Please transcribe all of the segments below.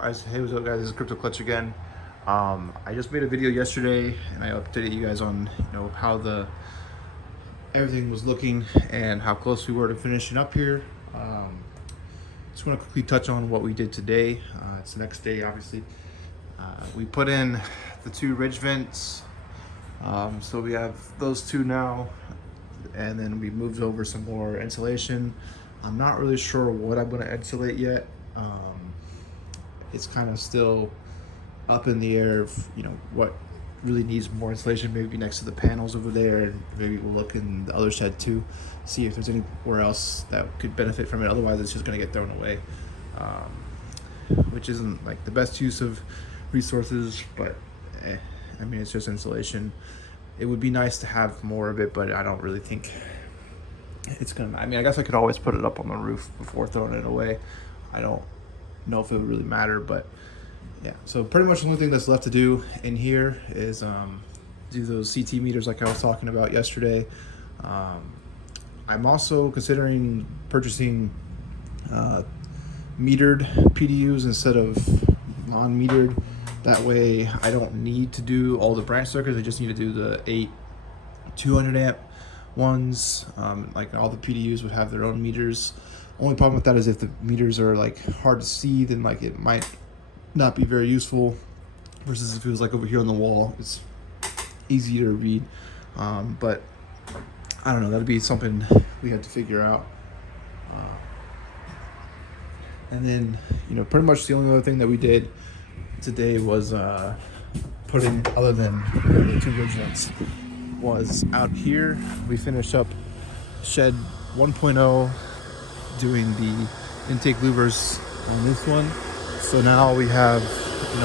Alright, hey, what's up guys, this is Crypto Clutch again. I just made a video yesterday and I updated you guys on how the everything was looking and how close we were to finishing up here. Just want to quickly touch on what we did today. It's the next day, obviously. We put in the 2 ridge vents, so we have those 2 now, and then we moved over some more insulation. I'm not really sure what I'm going to insulate yet. It's kind of still up in the air of what really needs more insulation, maybe next to the panels over there, and maybe we'll look in the other shed too, see if there's anywhere else that could benefit from it. Otherwise it's just going to get thrown away, which isn't like the best use of resources, but I mean, it's just insulation. It would be nice to have more of it, but I don't really think it's gonna, I mean, I guess I could always put it up on the roof before throwing it away. I don't know if it would really matter, but yeah. So pretty much the only thing that's left to do in here is do those CT meters like I was talking about yesterday. I'm also considering purchasing metered PDUs instead of non-metered. That way I don't need to do all the branch circuits. I just need to do the 8 200 amp ones. Like all the PDUs would have their own meters. Only problem with that is if the meters are like hard to see, then like it might not be very useful, versus if it was like over here on the wall, it's easy to read. But I don't know, that'd be something we have to figure out. And then pretty much the only other thing that we did today was putting, other than the 2 ridge vents, was out here. We finished up shed 1.0, doing the intake louvers on this one. So now we have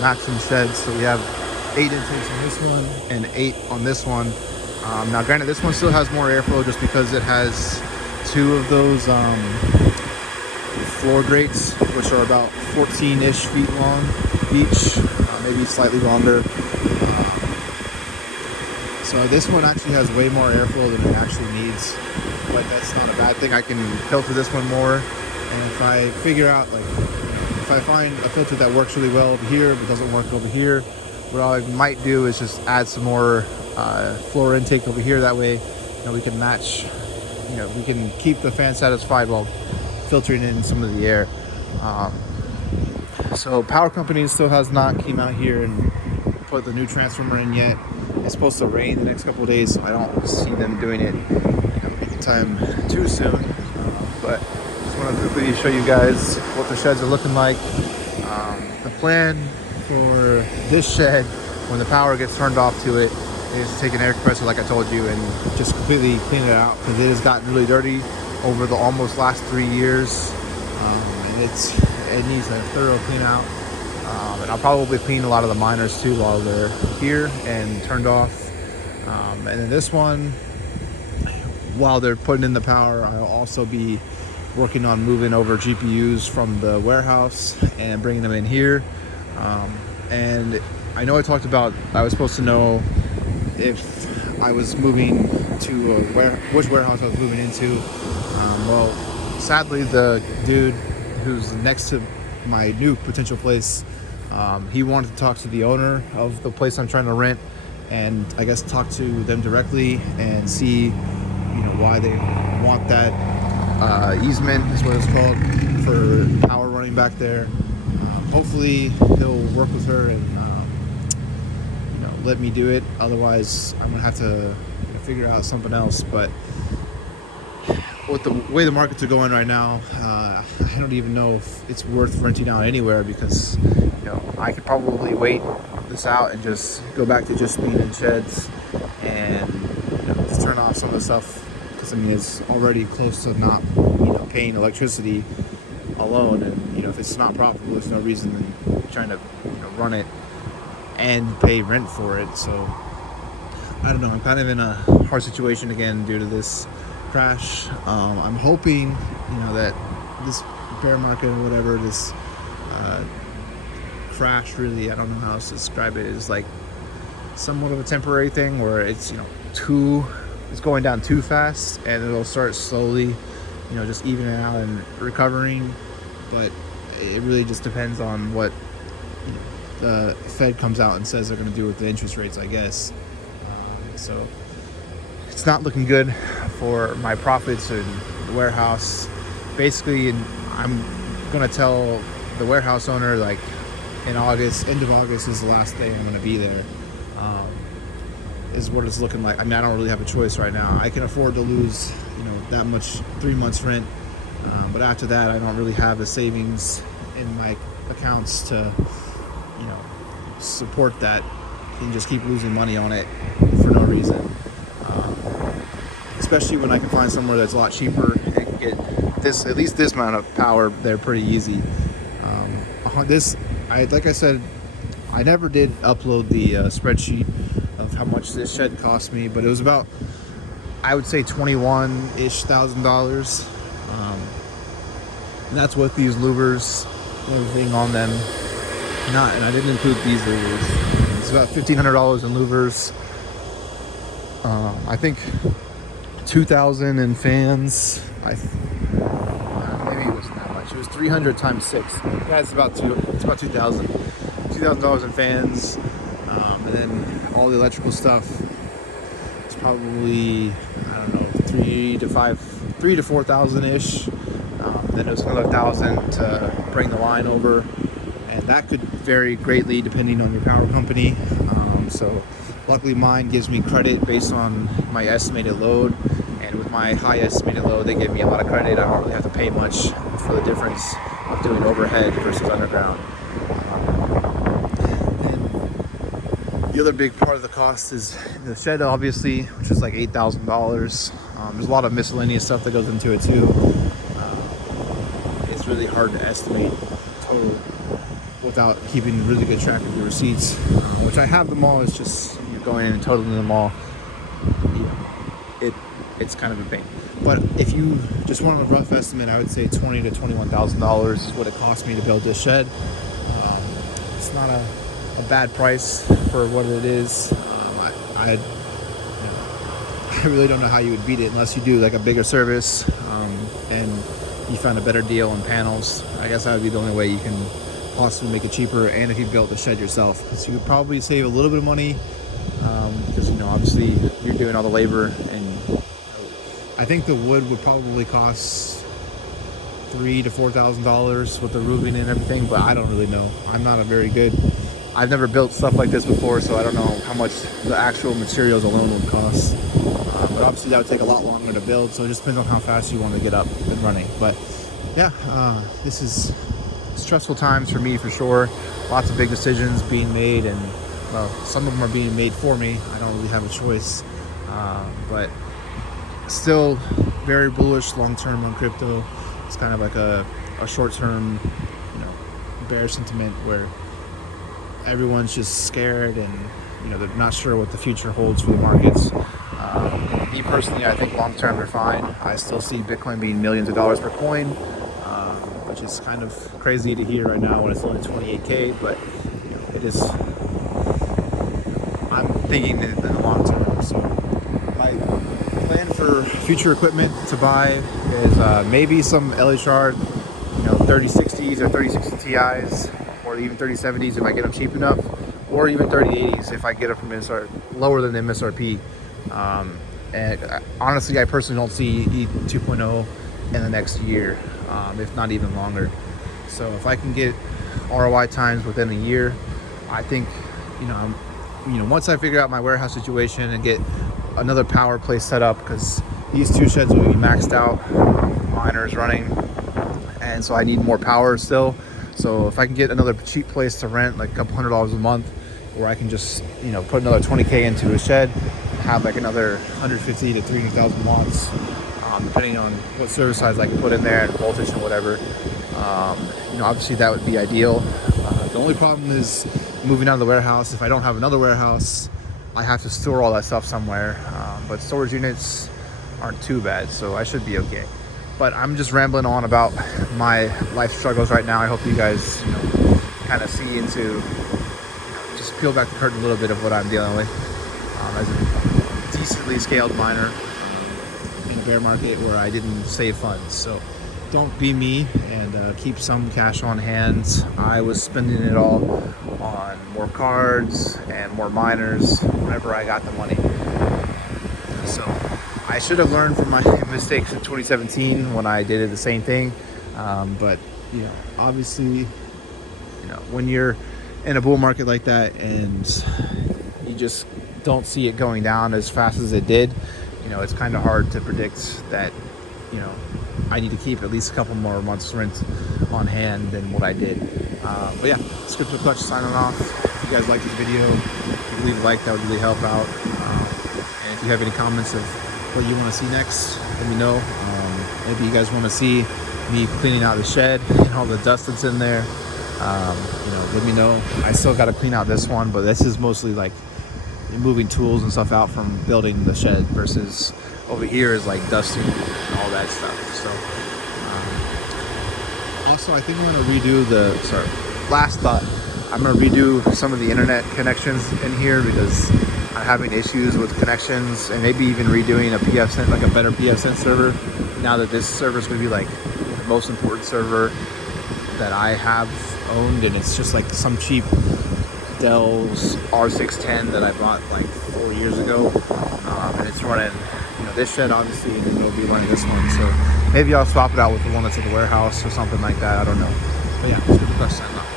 matching sheds. So we have 8 intakes on this one and 8 on this one. Now granted, this one still has more airflow just because it has 2 of those floor grates, which are about 14-ish feet long each, maybe slightly longer. So this one actually has way more airflow than it actually needs, but that's not a bad thing. I can filter this one more, and if I figure out, like, if I find a filter that works really well over here but doesn't work over here, what I might do is just add some more floor intake over here. That way we can match, we can keep the fan satisfied while filtering in some of the air. So power company still has not came out here and put the new transformer in yet. It's supposed to rain the next couple of days, so I don't see them doing it anytime too soon. But just want to quickly show you guys what the sheds are looking like. The plan for this shed, when the power gets turned off to it, is to take an air compressor like I told you and just completely clean it out, because it has gotten really dirty over the almost last 3 years, and it needs a thorough clean out. And I'll probably clean a lot of the miners too while they're here and turned off. And then this one, while they're putting in the power, I'll also be working on moving over GPUs from the warehouse and bringing them in here. And I know I talked about, I was supposed to know if I was moving to which warehouse I was moving into. Well, sadly, the dude who's next to my new potential place, he wanted to talk to the owner of the place I'm trying to rent, and I guess talk to them directly and see why they want that easement, is what it's called, for power running back there. Hopefully he'll work with her and let me do it. Otherwise I'm gonna have to figure out something else. But with the way the markets are going right now, I don't even know if it's worth renting out anywhere, because I could probably wait this out and just go back to just being in sheds and just turn off some of the stuff, because I mean it's already close to not paying electricity alone, and if it's not profitable, there's no reason in trying to run it and pay rent for it. So I don't know, I'm kind of in a hard situation again due to this crash. I'm hoping that this bear market or whatever, this crash, really, I don't know how else to describe it, is like somewhat of a temporary thing where it's it's going down too fast, and it'll start slowly just evening out and recovering. But it really just depends on what the Fed comes out and says they're going to do with the interest rates, I guess. So it's not looking good for my profits in the warehouse. Basically, I'm going to tell the warehouse owner, like, in August, end of August is the last day I'm going to be there. Is what it's looking like. I mean, I don't really have a choice right now. I can afford to lose, that much 3 months rent. But after that, I don't really have the savings in my accounts to, support that, and just keep losing money on it for no reason. Especially when I can find somewhere that's a lot cheaper and can get at least this amount of power there pretty easy. Like I said, I never did upload the spreadsheet of how much this shed cost me, but it was about, I would say, $21,000. And that's with these louvers and everything on them. And I didn't include these louvers. It's about $1,500 in louvers. I think 2,000 in fans. Maybe it wasn't that much. It was 300 times 6. Yeah, it's about 2,000. $2,000 in fans, and then all the electrical stuff. It's probably, I don't know, 3 to 4,000 ish. Then it was another 1,000 to bring the line over, and that could vary greatly depending on your power company. So luckily mine gives me credit based on my estimated load, and with my high estimated load they give me a lot of credit. I don't really have to pay much for the difference of doing overhead versus underground. The other big part of the cost is the shed, obviously, which is like $8,000. There's a lot of miscellaneous stuff that goes into it too. It's really hard to estimate total without keeping really good track of your receipts, which I have them all. It's just you're going in and totaling them all. It's kind of a pain. But if you just want a rough estimate, I would say $20,000 to $21,000 is what it cost me to build this shed. It's not a bad price for what it is. I really don't know how you would beat it unless you do like a bigger service, and you find a better deal on panels. I guess that would be the only way you can possibly make it cheaper, and if you built the shed yourself, because you would probably save a little bit of money, because obviously you're doing all the labor, and I think the wood would probably cost $3,000 to $4,000 with the roofing and everything, but I don't really know. I've never built stuff like this before, so I don't know how much the actual materials alone would cost. But obviously that would take a lot longer to build, so it just depends on how fast you want to get up and running. But yeah, this is stressful times for me for sure. Lots of big decisions being made, and well, some of them are being made for me. I don't really have a choice, but still very bullish long-term on crypto. It's kind of like a short-term, bear sentiment where everyone's just scared, and they're not sure what the future holds for the markets. Me personally, I think long term they're fine. I still see Bitcoin being millions of dollars per coin, which is kind of crazy to hear right now when it's only 28K, but it is. I'm thinking in the long term. So my plan for future equipment to buy is maybe some LHR 3060s or 3060 Ti's, or even 3070s if I get them cheap enough, or even 3080s if I get them from lower than MSRP. And honestly, I personally don't see E 2.0 in the next year, if not even longer. So if I can get ROI times within a year, I think, once I figure out my warehouse situation and get another power place set up, because these two sheds will be maxed out, miners running, and so I need more power still. So if I can get another cheap place to rent, like a couple $100 a month, where I can just, put another 20K into a shed, have like another 150 to 300,000 watts, depending on what service size I can put in there and voltage and whatever. Obviously that would be ideal. The only problem is moving out of the warehouse. If I don't have another warehouse, I have to store all that stuff somewhere. But storage units aren't too bad, so I should be okay. But I'm just rambling on about my life struggles right now. I hope you guys, kind of see into, just peel back the curtain a little bit of what I'm dealing with as a decently scaled miner in a bear market where I didn't save funds. So don't be me and keep some cash on hand. I was spending it all on more cards and more miners whenever I got the money. So I should have learned from my mistakes in 2017 when I did the same thing. But obviously, when you're in a bull market like that and you just don't see it going down as fast as it did, it's kind of hard to predict that, I need to keep at least a couple more months rent on hand than what I did. But yeah, Crypto Clutch signing off. If you guys like this video, if you leave a like, that would really help out. And if you have any comments of what you want to see next, let me know. Maybe you guys want to see me cleaning out the shed and all the dust that's in there. Let me know. I still got to clean out this one, but this is mostly like moving tools and stuff out from building the shed versus over here is like dusting and all that stuff. So also I think I'm going to redo last thought, I'm going to redo some of the internet connections in here because I'm having issues with connections, and maybe even redoing a PFSense, like a better PFSense server, now that this server is going to be like the most important server that I have owned, and it's just like some cheap Dell's R610 that I bought like 4 years ago, and it's running this shed obviously, and then it'll be running this one. So maybe I'll swap it out with the one that's at the warehouse or something like that. I don't know. But yeah, it's good to press sign off.